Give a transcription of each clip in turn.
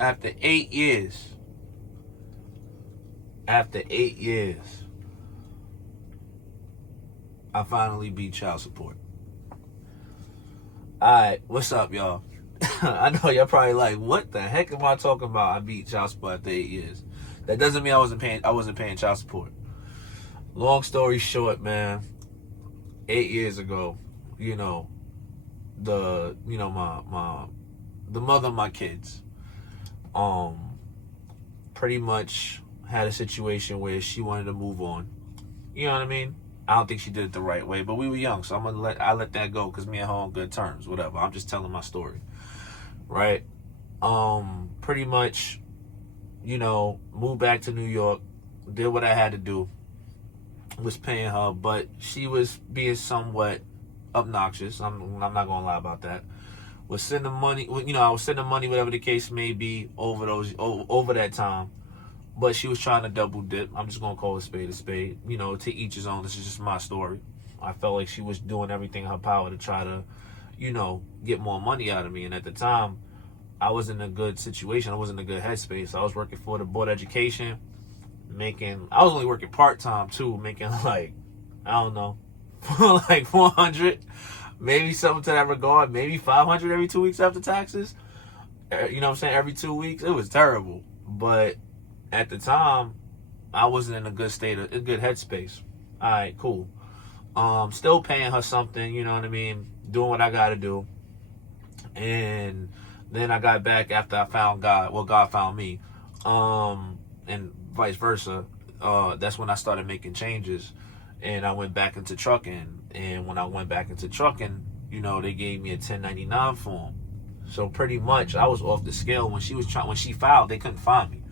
after 8 years, I finally beat child support. Alright, what's up, y'all? I know y'all probably like, what the heck am I talking about? I beat child support after 8 years. That doesn't mean I wasn't paying child support. Long story short, man, 8 years ago, the mother of my kids, pretty much had a situation where she wanted to move on. You know what I mean? I don't think she did it the right way, but we were young, so I let that go because me and her on good terms. Whatever. I'm just telling my story, right? Pretty much, moved back to New York, did what I had to do, was paying her, but she was being somewhat obnoxious. I'm not gonna lie about that. Was sending money, I was sending money, whatever the case may be, over that time. But she was trying to double dip. I'm just gonna call it a spade. To each his own. This is just my story. I felt like she was doing everything in her power to try to, get more money out of me. And at the time, I was in a good situation. I was in a good headspace. I was working for the board of education, I was only working part-time too, making like, I don't know, like 400, maybe something to that regard, maybe 500 every 2 weeks after taxes. You know what I'm saying? Every 2 weeks. It was terrible. But at the time, I wasn't in a good headspace. All right, cool. Still paying her something, you know what I mean? Doing what I got to do. And then I got back after I found God. Well, God found me. And vice versa. That's when I started making changes. And I went back into trucking. And when I went back into trucking, they gave me a 1099 form. So pretty much I was off the scale. When she filed, they couldn't find me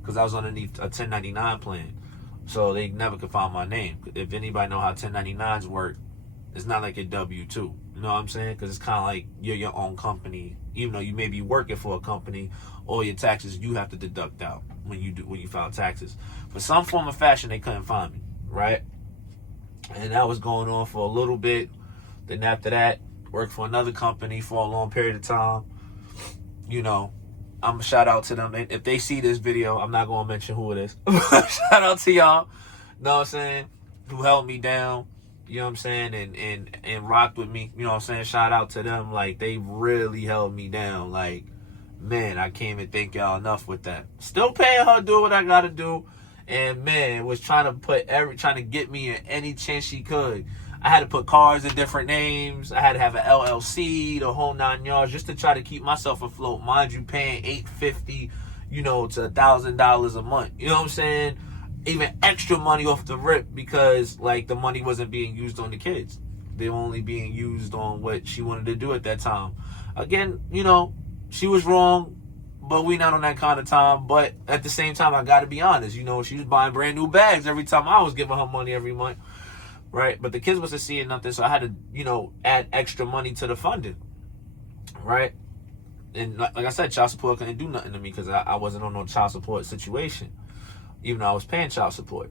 because I was underneath a 1099 plan. So they never could find my name. If anybody know how 1099s work, it's not like a W-2. You know what I'm saying? Because it's kind of like you're your own company. Even though you may be working for a company, all your taxes you have to deduct out when you file taxes. For some form of fashion, they couldn't find me, right? And that was going on for a little bit. Then after that, worked for another company for a long period of time. I'm a shout out to them. If they see this video, I'm not going to mention who it is. Shout out to y'all, know what I'm saying, who held me down, you know what I'm saying, and rocked with me, you know what I'm saying. Shout out to them. Like, they really held me down. Like, man, I can't even thank y'all enough with that. Still paying her, do what I got to do. And, man, was trying to get me in any chance she could. I had to put cars in different names. I had to have an LLC, the whole 9 yards, just to try to keep myself afloat. Mind you, paying $850, to $1,000 a month. You know what I'm saying? Even extra money off the rip because, like, the money wasn't being used on the kids. They were only being used on what she wanted to do at that time. Again, she was wrong, but we not on that kind of time. But at the same time, I got to be honest. She was buying brand new bags every time I was giving her money every month. Right, but the kids wasn't seeing nothing, so I had to, add extra money to the funding, right? And like I said, child support couldn't do nothing to me because I wasn't on no child support situation, even though I was paying child support.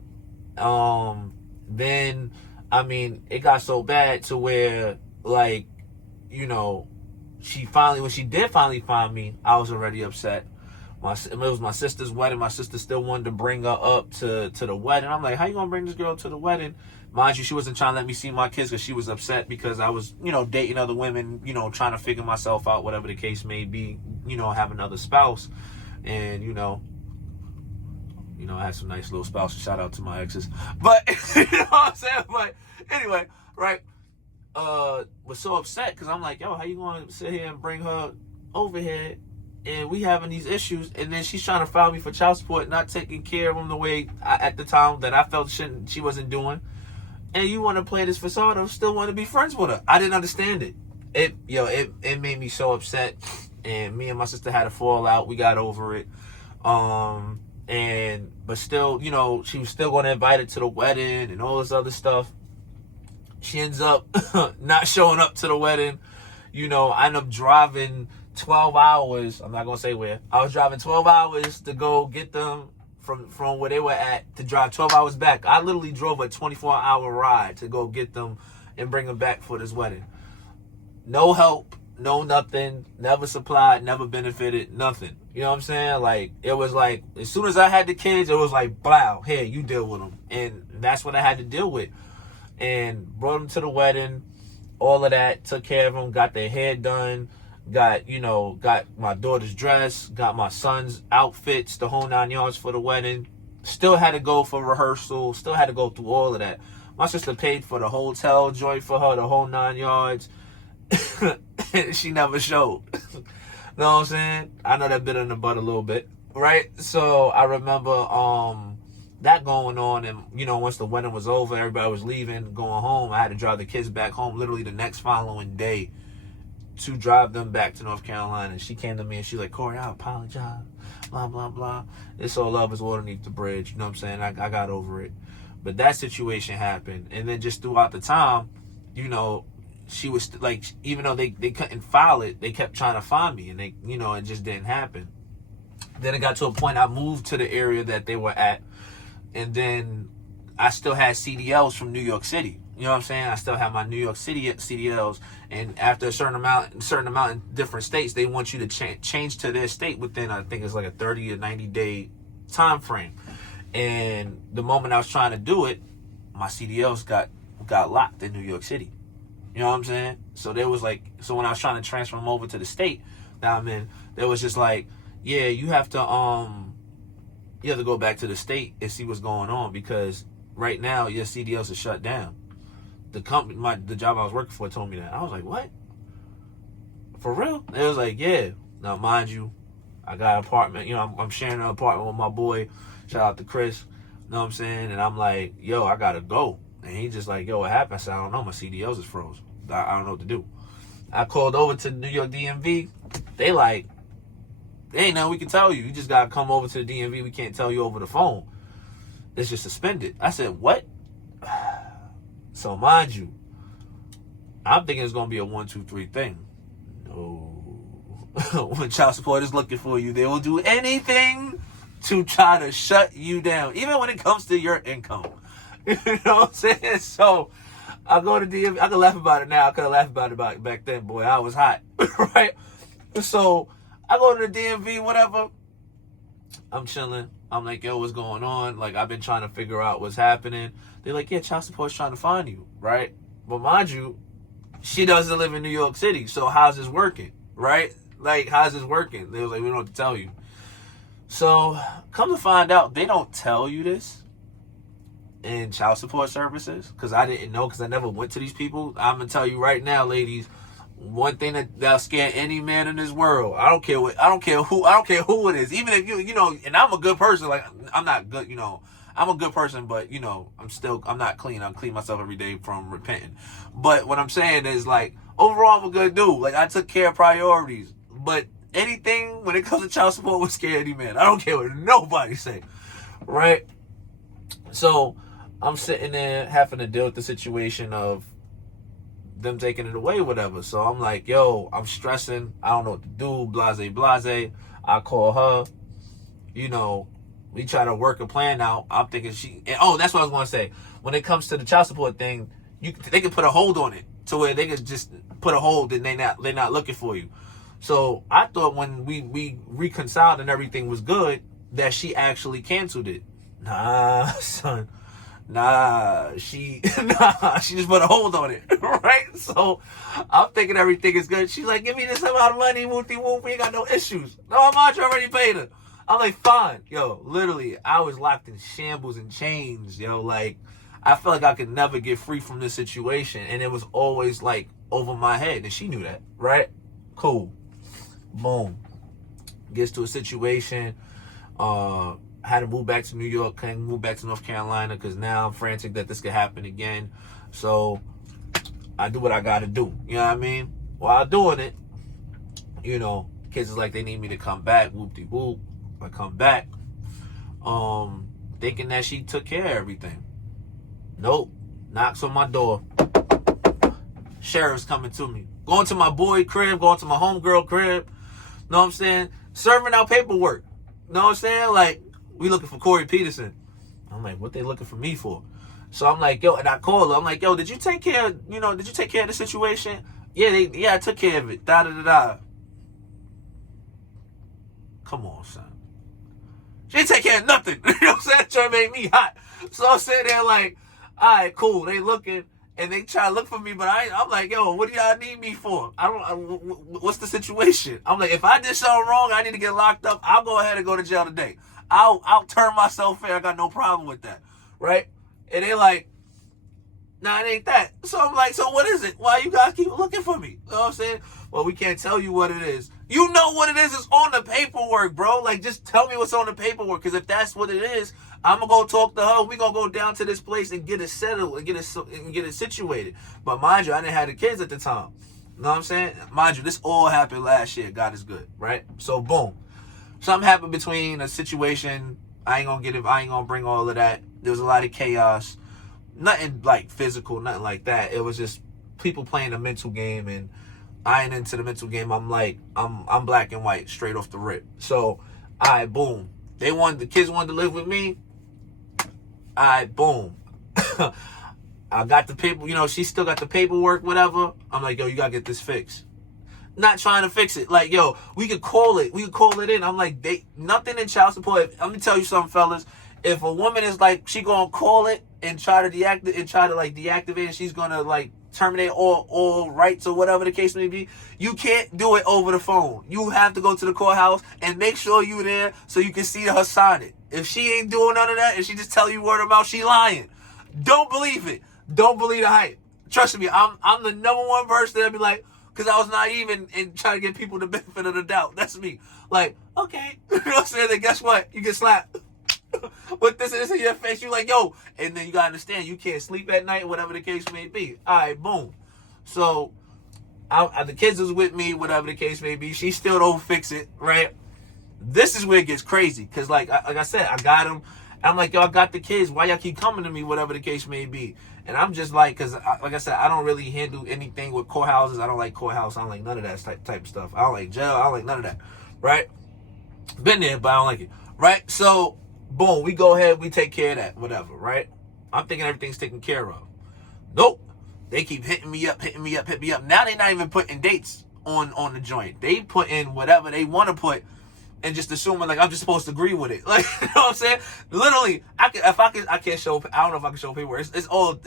Then, it got so bad to where, like, when she did finally find me, I was already upset. It was my sister's wedding. My sister still wanted to bring her up to the wedding. I'm like, how you gonna bring this girl up to the wedding? Mind you, she wasn't trying to let me see my kids because she was upset because I was, dating other women, trying to figure myself out, whatever the case may be, have another spouse. And, I had some nice little spouses. Shout out to my exes. But, you know what I'm saying? But anyway, right, was so upset because I'm like, yo, how you going to sit here and bring her over here and we having these issues, and then she's trying to file me for child support, not taking care of them the way at the time that I felt she wasn't doing. And you want to play this facade of still want to be friends with her. I didn't understand it. It made me so upset. And me and my sister had a fallout. We got over it. But still, she was still going to invite her to the wedding and all this other stuff. She ends up not showing up to the wedding. I end up driving 12 hours. I'm not going to say where. I was driving 12 hours to go get them from where they were at, to drive 12 hours back. I literally drove a 24-hour ride to go get them and bring them back for this wedding. No help. no nothing, never supplied, never benefited, nothing. You know what I'm saying? Like, it was like, as soon as I had the kids, it was like, blow, here, you deal with them. And that's what I had to deal with. And brought them to the wedding, all of that, took care of them, got their hair done, got my daughter's dress, got my son's outfits, the whole 9 yards for the wedding. Still had to go for rehearsal, still had to go through all of that. My sister paid for the hotel joint for her, the whole 9 yards. She never showed. Know what I'm saying? I know that bit in the butt a little bit, right? So I remember that going on, and once the wedding was over, everybody was leaving, going home. I had to drive the kids back home literally the next following day to drive them back to North Carolina. And she came to me and she's like, Corey, I apologize, blah blah blah. It's all love is water beneath the bridge. You know what I'm saying? I got over it. But that situation happened, and then just throughout the time, she was like, even though they couldn't file it, they kept trying to find me, and they, it just didn't happen. Then it got to a point I moved to the area that they were at, and then I still had CDLs from New York City. You know what I'm saying? I still have my New York City CDLs, and after a certain amount in different states, they want you to change to their state within, I think it's like a 30 or 90 day time frame. And the moment I was trying to do it, my CDLs got locked in New York City. You know what I'm saying? So there was like, so when I was trying to transfer them over to the state that I'm in, there was just like, yeah, you have to go back to the state and see what's going on, because right now your CDLs are shut down. The company, the job I was working for, told me that. I was like, what? For real? It was like, yeah. Now, mind you, I got an apartment. I'm sharing an apartment with my boy. Shout out to Chris. You know what I'm saying? And I'm like, yo, I gotta go. And he just like, yo, what happened? I said, I don't know. My CDLs is froze. I don't know what to do. I called over to New York DMV. They like, there ain't nothing we can tell you. You just gotta come over to the DMV. We can't tell you over the phone. It's just suspended. I said, what? So mind you, I'm thinking it's gonna be a 1, 2, 3 thing. No. When child support is looking for you, they will do anything to try to shut you down, even when it comes to your income. You know what I'm saying? So I go to DMV. I can laugh about it now. I could have laughed about it back then. Boy, I was hot. Right? So I go to the DMV, whatever. I'm chilling. I'm like, yo, what's going on? Like, I've been trying to figure out what's happening. They're like, yeah, child support's trying to find you, right? But mind you, she doesn't live in New York City. So how's this working, right? Like, how's this working? They was like, we don't have to tell you. So come to find out, they don't tell you this in child support services, because I didn't know, because I never went to these people. I'm gonna tell you right now, ladies, one thing that'll scare any man in this world. I don't care who it is. Even if you and I'm a good person. Like, I'm not good, I'm a good person, but I'm not clean. I clean myself every day from repenting. But what I'm saying is, like, overall, I'm a good dude. Like, I took care of priorities. But anything when it comes to child support would scare any man. I don't care what nobody say, right? So I'm sitting there having to deal with the situation of them taking it away, whatever. So I'm like, yo, I'm stressing. I don't know what to do. Blase, blase. I call her. We try to work a plan out. I'm thinking that's what I was going to say. When it comes to the child support thing, they can put a hold on it to where they could just put a hold and they're not looking for you. So I thought when we reconciled and everything was good, that she actually canceled it. Nah, son. Nah, she just put a hold on it, right? So I'm thinking everything is good. She's like, give me this amount of money, whoopty whoop, we ain't got no issues. No, I'm already paid her. I'm like, fine. Yo, literally, I was locked in shambles and chains, like, I felt like I could never get free from this situation, and it was always, like, over my head, and she knew that, right? Cool. Boom. Gets to a situation, had to move back to New York, couldn't move back to North Carolina, because now I'm frantic that this could happen again. So I do what I gotta do. You know what I mean? While doing it, kids is like, they need me to come back. Whoop-de-whoop. I come back, thinking that she took care of everything. Nope. Knocks on my door. Sheriff's coming to me. Going to my boy crib, going to my homegirl crib. Know what I'm saying? Serving out paperwork. Know what I'm saying? Like, we looking for Corey Peterson. I'm like, what they looking for me for? So I'm like, yo, and I call her. I'm like, yo, did you take care of the situation? Yeah, I took care of it. Da da da da. Come on, son. She didn't take care of nothing. You know what I'm saying? Trying to make me hot. So I'm sitting there like, all right, cool. They looking and they try to look for me, but I'm like, yo, what do y'all need me for? What's the situation? I'm like, if I did something wrong, I need to get locked up. I'll go ahead and go to jail today. I'll turn myself in. I got no problem with that, right? And they like, nah, it ain't that. So I'm like, so what is it? Why you guys keep looking for me? You know what I'm saying? Well, we can't tell you what it is. You know what it is. It's on the paperwork, bro. Like, just tell me what's on the paperwork. Because if that's what it is, I'm going to go talk to her. We going to go down to this place and get it settled and get it situated. But mind you, I didn't have the kids at the time. You know what I'm saying? Mind you, this all happened last year. God is good, right? So, boom. Something happened between a situation. I ain't going to bring all of that. There was a lot of chaos. Nothing like physical, nothing like that. It was just people playing a mental game, and I ain't into the mental game. I'm like, I'm black and white straight off the rip. So, boom. The kids wanted to live with me. Boom. I got the paper, she still got the paperwork, whatever. I'm like, yo, you gotta get this fixed. Not trying to fix it. Like, yo, we could call it in. I'm like, nothing in child support. Let me tell you something, fellas. If a woman is like, she gonna call it and try to deactivate and she's gonna like terminate all rights or whatever the case may be, you can't do it over the phone. You have to go to the courthouse and make sure you there so you can see her sign it. If she ain't doing none of that and she just tell you word of mouth, she lying. Don't believe it. Don't believe the hype. Trust me, I'm the number one person that'd be like, because I was naive and trying to give people the benefit of the doubt. That's me. Like, okay. You know what I'm saying? Then guess what? You get slapped. With this in your face, you like, yo. And then you gotta understand, you can't sleep at night, whatever the case may be. All right, boom. So, the kids was with me, whatever the case may be. She still don't fix it, right? This is where it gets crazy. Because, like I said, I got them. I'm like, yo, I got the kids. Why y'all keep coming to me, whatever the case may be? And I'm just like, because, like I said, I don't really handle anything with courthouses. I don't like courthouse. I don't like none of that type of stuff. I don't like jail. I don't like none of that, right? Been there, but I don't like it, right? So, boom, we go ahead, we take care of that, whatever, right? I'm thinking everything's taken care of. Nope. They keep hitting me up. Now they're not even putting dates on the joint. They put in whatever they want to put and just assuming like I'm just supposed to agree with it. Like, you know what I'm saying? Literally, I can't show, I don't know if I can show paperwork. It's all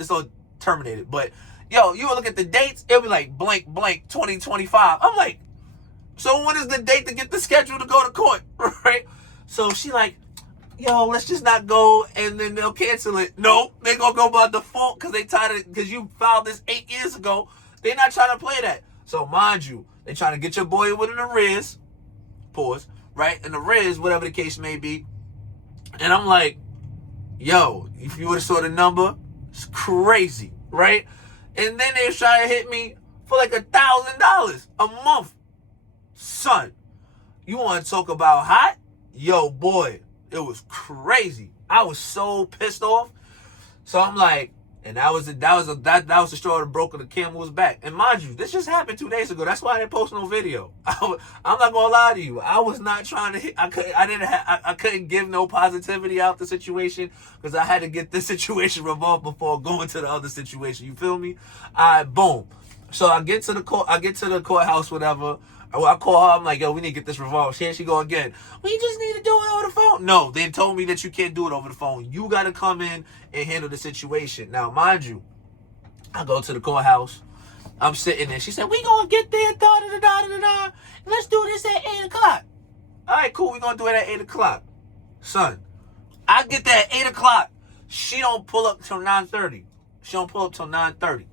terminated. But, yo, you look at the dates, it'll be like blank 2025. I'm like, so when is the date to get the schedule to go to court, right? So she like, yo, let's just not go, and then they'll cancel it. No, they gonna go by default because you filed this 8 years ago. They're not trying to play that. So mind you, they trying to get your boy with an arrears, pause, right? An arrears, whatever the case may be. And I'm like, yo, if you would have saw the number, it's crazy, right? And then they try to hit me for like $1,000 a month. Son, you want to talk about hot? Yo, boy. It was crazy. I was so pissed off. So I'm like, and that was the straw that broke the camel's back. And mind you, this just happened 2 days ago. That's why I didn't post no video. I'm not gonna lie to you. I was not trying to hit. I couldn't give no positivity out the situation because I had to get this situation resolved before going to the other situation. You feel me? Boom. So I get to the courthouse, whatever. I call her. I'm like, yo, we need to get this resolved. Here she go again. We just need to do it over the phone. No, they told me that you can't do it over the phone. You got to come in and handle the situation. Now, mind you, I go to the courthouse. I'm sitting there. She said, we going to get there, da-da-da-da-da-da. Let's do this at 8 o'clock. All right, cool. We're going to do it at 8 o'clock. Son, I get there at 8 o'clock. She don't pull up till 9:30.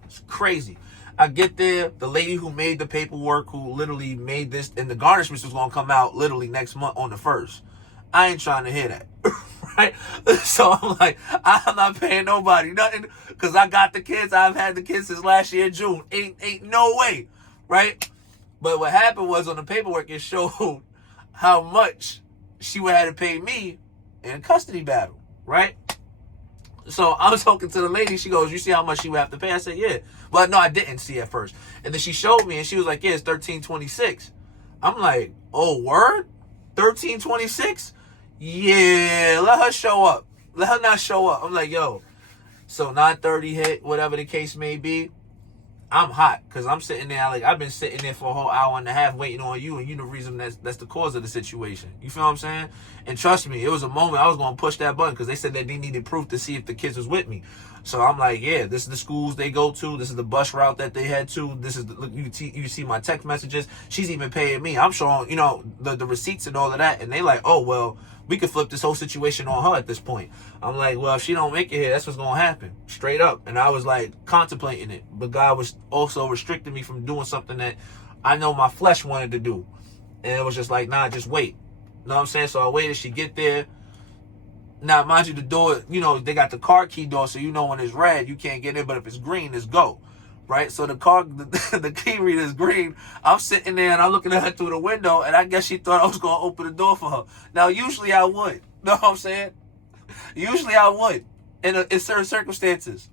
It's crazy. I get there, the lady who made the paperwork, who literally made this, and the garnishments was going to come out literally next month on the 1st. I ain't trying to hear that, right? So I'm like, I'm not paying nobody nothing because I got the kids. I've had the kids since last year, June. Ain't no way, right? But what happened was on the paperwork, it showed how much she would have to pay me in a custody battle, right? So I was talking to the lady. She goes, you see how much she would have to pay? I said, yeah. Well, no, I didn't see at first. And then she showed me, and she was like, yeah, it's $1,326. I'm like, oh, word? $1,326? Yeah, let her show up. Let her not show up. I'm like, yo. So 9:30 hit, whatever the case may be. I'm hot because I'm sitting there, like, I've been sitting there for a whole hour and a half waiting on you, and you the reason that's the cause of the situation. You feel what I'm saying? And trust me, it was a moment I was going to push that button because they said that they needed proof to see if the kids was with me. So I'm like, yeah, this is the schools they go to. This is the bus route that they head to. This is look, you see my text messages. She's even paying me. I'm showing, the receipts and all of that. And they like, oh, well, we could flip this whole situation on her at this point. I'm like, well, if she don't make it here, that's what's going to happen. Straight up. And I was like contemplating it. But God was also restricting me from doing something that I know my flesh wanted to do. And it was just like, nah, just wait. You know what I'm saying? So I waited. She get there. Now, mind you, the door, they got the car key door, so when it's red, you can't get in, but if it's green, it's go, right? So the key reader is green. I'm sitting there, and I'm looking at her through the window, and I guess she thought I was going to open the door for her. Now, usually I would. You know what I'm saying? Usually I would, in certain circumstances.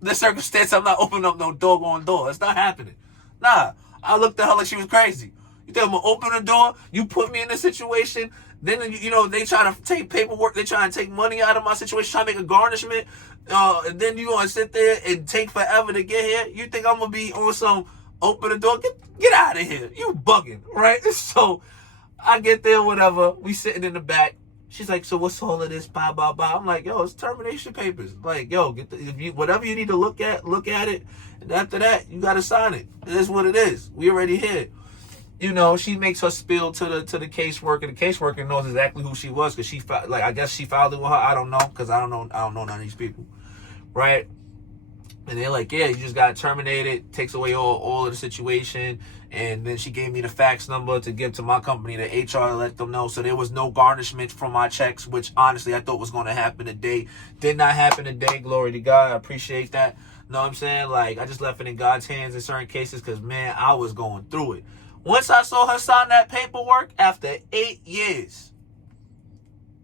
This circumstance, I'm not opening up no doggone door. It's not happening. Nah, I looked at her like she was crazy. You think I'm going to open the door? You put me in this situation? Then, they trying to take paperwork. They trying to take money out of my situation, trying to make a garnishment. And then you going to sit there and take forever to get here? You think I'm going to be on some open the door? Get out of here. You bugging, right? So I get there, whatever. We sitting in the back. She's like, so what's all of this? Blah, blah, blah. I'm like, yo, it's termination papers. Like, yo, whatever you need to look at it. And after that, you got to sign it. It is what it is. We already here. She makes her spill to the caseworker. The caseworker knows exactly who she was because I guess she filed it with her. I don't know because I don't know none of these people, right? And they're like, yeah, you just got terminated. Takes away all of the situation. And then she gave me the fax number to give to my company, the HR, to let them know. So there was no garnishment from my checks, which honestly I thought was going to happen today. Did not happen today. Glory to God. I appreciate that. Know what I'm saying? Like, I just left it in God's hands in certain cases because, man, I was going through it. Once I saw her sign that paperwork after 8 years.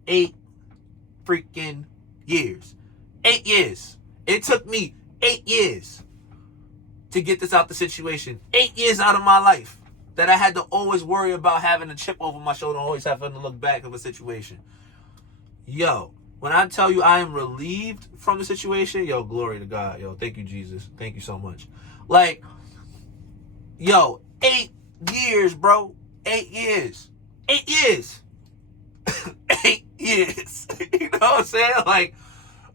8 freaking years. 8 years. It took me 8 years to get this out the situation. 8 years out of my life that I had to always worry about having a chip over my shoulder, always having to look back of a situation. Yo, when I tell you I am relieved from the situation, yo, glory to God. Yo, thank you, Jesus. Thank you so much. Like, yo, 8 years, bro. 8 years. 8 years. 8 years. You know what I'm saying? Like,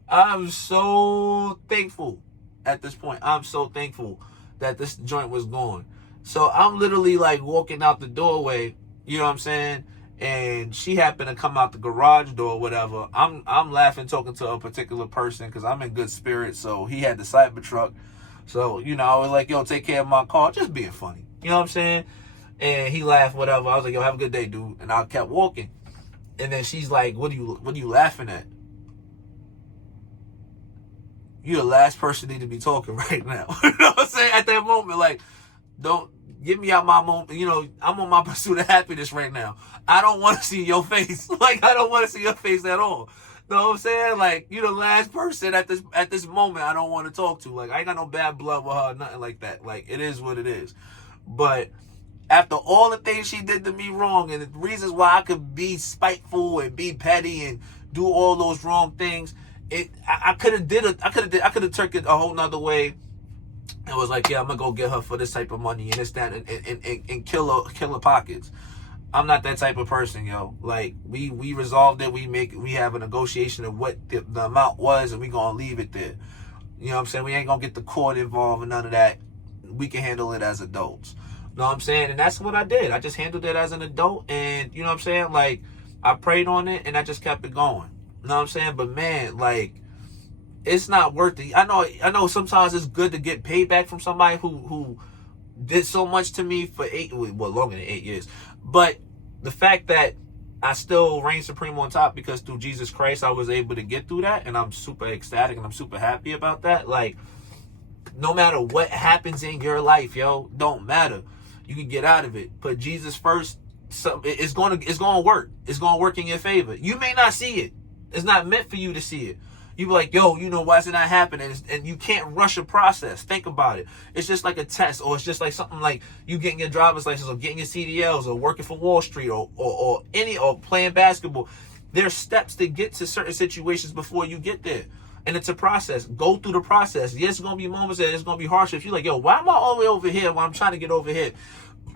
I'm so thankful at this point. I'm so thankful that this joint was gone. So I'm literally like walking out the doorway, you know what I'm saying? And she happened to come out the garage door or whatever. I'm laughing, talking to a particular person because I'm in good spirits. So he had the Cybertruck. So, I was like, yo, take care of my car. Just being funny. You know what I'm saying? And he laughed, whatever. I was like, yo, have a good day, dude. And I kept walking. And then she's like, what are you laughing at? You're the last person need to be talking right now. You know what I'm saying? At that moment, like, don't get me out my moment. I'm on my pursuit of happiness right now. I don't want to see your face. Like, I don't want to see your face at all. You know what I'm saying? Like, you're the last person at this moment I don't want to talk to. Like, I ain't got no bad blood with her, nothing like that. Like, it is what it is. But after all the things she did to me wrong and the reasons why I could be spiteful and be petty and do all those wrong things, I could have took it a whole nother way and was like, yeah, I'm gonna go get her for this type of money and this, that, and kill her pockets. I'm not that type of person, yo. Like, we resolved it. We have a negotiation of what the amount was, and we gonna leave it there. You know what I'm saying? We ain't gonna get the court involved and none of that. We can handle it as adults. You know what I'm saying? And that's what I did. I just handled it as an adult, and you know what I'm saying? Like, I prayed on it, and I just kept it going. You know what I'm saying? But man, like, it's not worth it. I know sometimes it's good to get paid back from somebody who did so much to me for longer than 8 years. But the fact that I still reign supreme on top because through Jesus Christ I was able to get through that, and I'm super ecstatic and I'm super happy about that. Like, no matter what happens in your life, yo, don't matter. You can get out of it. Put Jesus first. So it's gonna work. It's gonna work in your favor. You may not see it. It's not meant for you to see it. You be like, yo, why is it not happening? And you can't rush a process. Think about it. It's just like a test, or it's just like something like you getting your driver's license, or getting your CDLs, or working for Wall Street, or playing basketball. There's steps to get to certain situations before you get there. And it's a process. Go through the process. Yes, it's going to be moments that it's going to be harsh. If you're like, yo, why am I all the way over here when I'm trying to get over here?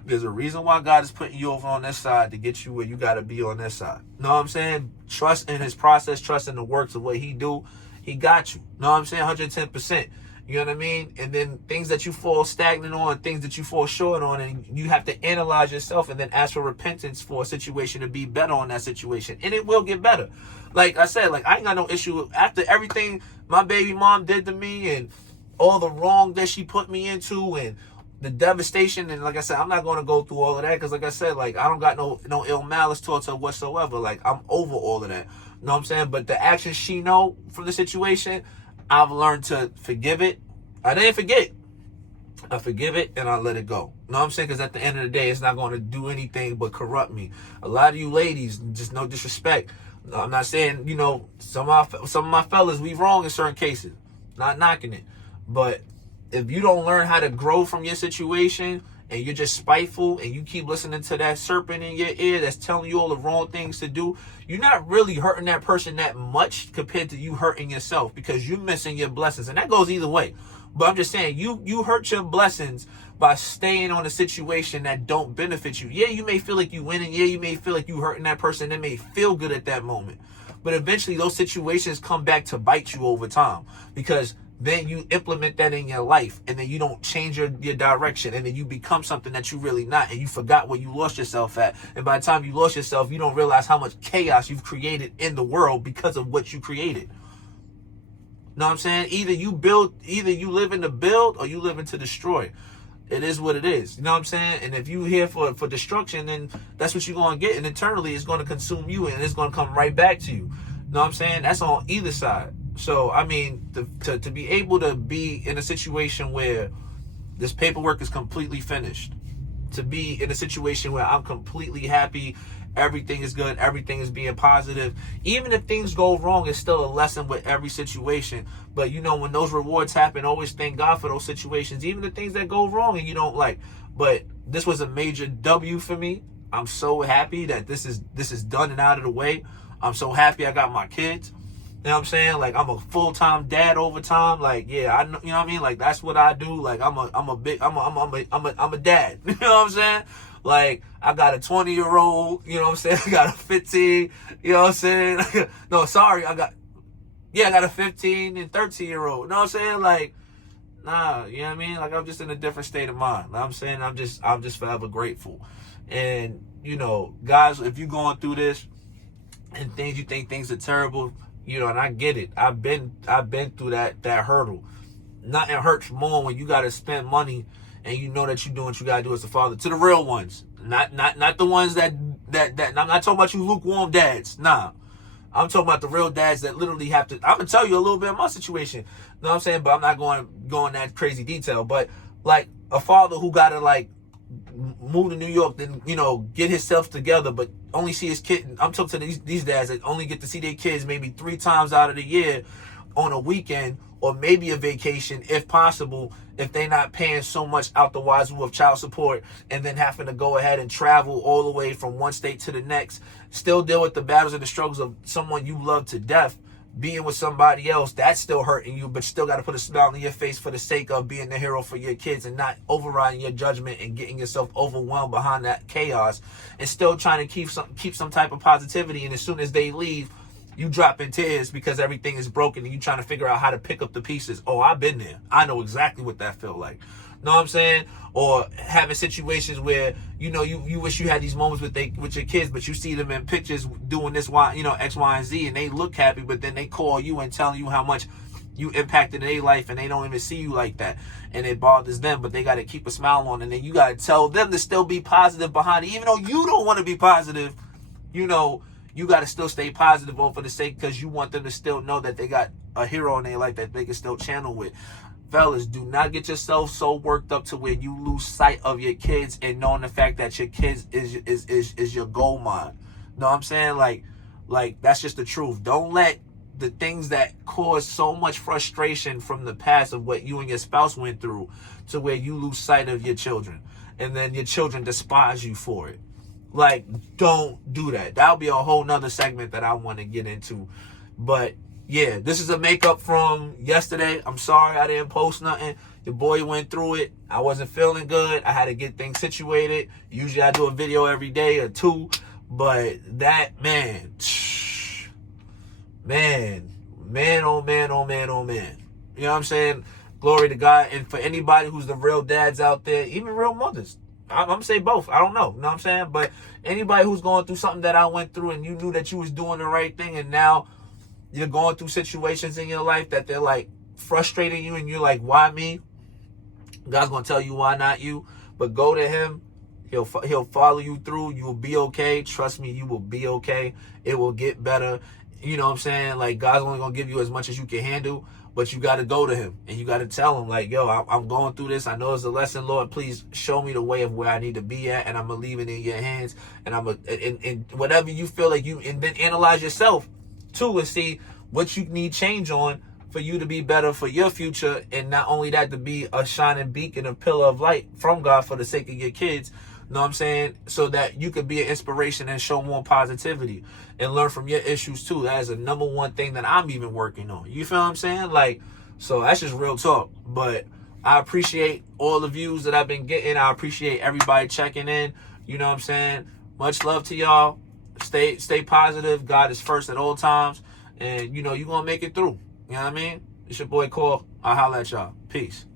There's a reason why God is putting you over on this side to get you where you got to be on this side. Know what I'm saying? Trust in his process. Trust in the works of what he do. He got you. Know what I'm saying? 110%. You know what I mean? And then things that you fall stagnant on, things that you fall short on, and you have to analyze yourself and then ask for repentance for a situation to be better on that situation. And it will get better. Like I said, like I ain't got no issue after everything my baby mom did to me and all the wrong that she put me into and the devastation. And like I said, I'm not going to go through all of that because like I said, like I don't got no ill malice towards her whatsoever. Like I'm over all of that. You know what I'm saying? But the actions she know from the situation, I've learned to forgive it. I didn't forget. I forgive it and I let it go. You know what I'm saying? Because at the end of the day, it's not going to do anything but corrupt me. A lot of you ladies, just no disrespect. I'm not saying, some of my fellas, we wrong in certain cases. Not knocking it. But if you don't learn how to grow from your situation and you're just spiteful and you keep listening to that serpent in your ear that's telling you all the wrong things to do, you're not really hurting that person that much compared to you hurting yourself because you're missing your blessings. And that goes either way. But I'm just saying, you hurt your blessings by staying on a situation that don't benefit you. Yeah, you may feel like you winning. Yeah, you may feel like you hurting that person. That may feel good at that moment. But eventually those situations come back to bite you over time because then you implement that in your life and then you don't change your direction and then you become something that you really not and you forgot where you lost yourself at. And by the time you lost yourself, you don't realize how much chaos you've created in the world because of what you created. Know what I'm saying? Either you live in to build or you live in to destroy. It is what it is. You know what I'm saying? And if you here for destruction, then that's what you're going to get. And internally, it's going to consume you and it's going to come right back to you. You know what I'm saying? That's on either side. So, I mean, to be able to be in a situation where this paperwork is completely finished, to be in a situation where I'm completely happy, everything is good, everything is being positive. Even if things go wrong, it's still a lesson with every situation. But, when those rewards happen, always thank God for those situations, even the things that go wrong and you don't like. But this was a major W for me. I'm so happy that this is done and out of the way. I'm so happy I got my kids. You know what I'm saying? Like, I'm a full-time dad over time. Like, yeah, I know, you know what I mean? Like, that's what I do. Like, I'm a dad. You know what I'm saying? Like, I got a 20-year-old, you know what I'm saying? I got a 15, you know what I'm saying? No, sorry, I got a 15 and 13-year-old. You know what I'm saying? Like, nah, you know what I mean? Like, I'm just in a different state of mind. You know what I'm saying? I'm just forever grateful. And, guys, if you're going through this and you think things are terrible, and I get it. I've been through that hurdle. Nothing hurts more when you got to spend money and you know that you're doing what you got to do as a father. To the real ones. Not the ones that I'm not talking about you lukewarm dads. Nah. I'm talking about the real dads that literally have to. I'm going to tell you a little bit of my situation. You know what I'm saying? But I'm not going that crazy detail. But like a father who got to move to New York, then, get himself together, but only see his kid. I'm talking to these dads that only get to see their kids maybe 3 times out of the year on a weekend or maybe a vacation, if possible, if they're not paying so much out the wazoo of child support and then having to go ahead and travel all the way from one state to the next, still deal with the battles and the struggles of someone you love to death, being with somebody else, that's still hurting you, but still got to put a smile on your face for the sake of being the hero for your kids and not overriding your judgment and getting yourself overwhelmed behind that chaos and still trying to keep some type of positivity. And as soon as they leave, you drop in tears because everything is broken and you trying to figure out how to pick up the pieces. Oh, I've been there. I know exactly what that felt like. Know what I'm saying? Or having situations where, you wish you had these moments with your kids, but you see them in pictures doing this, X, Y, and Z, and they look happy, but then they call you and telling you how much you impacted their life, and they don't even see you like that, and it bothers them, but they got to keep a smile on, and then you got to tell them to still be positive behind it, even though you don't want to be positive. You got to still stay positive for the sake, because you want them to still know that they got a hero in their life that they can still channel with. Fellas, do not get yourself so worked up to where you lose sight of your kids and knowing the fact that your kids is your gold mine. Know what I'm saying? Like that's just the truth. Don't let the things that cause so much frustration from the past of what you and your spouse went through to where you lose sight of your children. And then your children despise you for it. Like, don't do that. That'll be a whole nother segment that I want to get into. But yeah, this is a makeup from yesterday. I'm sorry I didn't post nothing. Your boy went through it. I wasn't feeling good. I had to get things situated. Usually I do a video every day or two. But that, man, oh man, oh man, oh man. You know what I'm saying? Glory to God. And for anybody who's the real dads out there, even real mothers, I'm going to say both. I don't know. You know what I'm saying? But anybody who's going through something that I went through and you knew that you was doing the right thing and now you're going through situations in your life that they're like frustrating you and you're like, why me? God's going to tell you why not you. But go to him. He'll follow you through. You will be okay. Trust me, you will be okay. It will get better. You know what I'm saying? Like, God's only going to give you as much as you can handle. But you got to go to him. And you got to tell him, like, yo, I'm going through this. I know it's a lesson, Lord. Please show me the way of where I need to be at. And I'm going to leave it in your hands. And and whatever you feel like you... And then analyze yourself, too, and see what you need change on for you to be better for your future. And not only that, to be a shining beacon, a pillar of light from God for the sake of your kids. You know what I'm saying? So that you could be an inspiration and show more positivity and learn from your issues too. That is the number one thing that I'm even working on. You feel what I'm saying? Like, so that's just real talk. But I appreciate all the views that I've been getting. I appreciate everybody checking in. You know what I'm saying? Much love to y'all. Stay positive. God is first at all times. And, you know, you're going to make it through. You know what I mean? It's your boy Cole. I'll holler at y'all. Peace.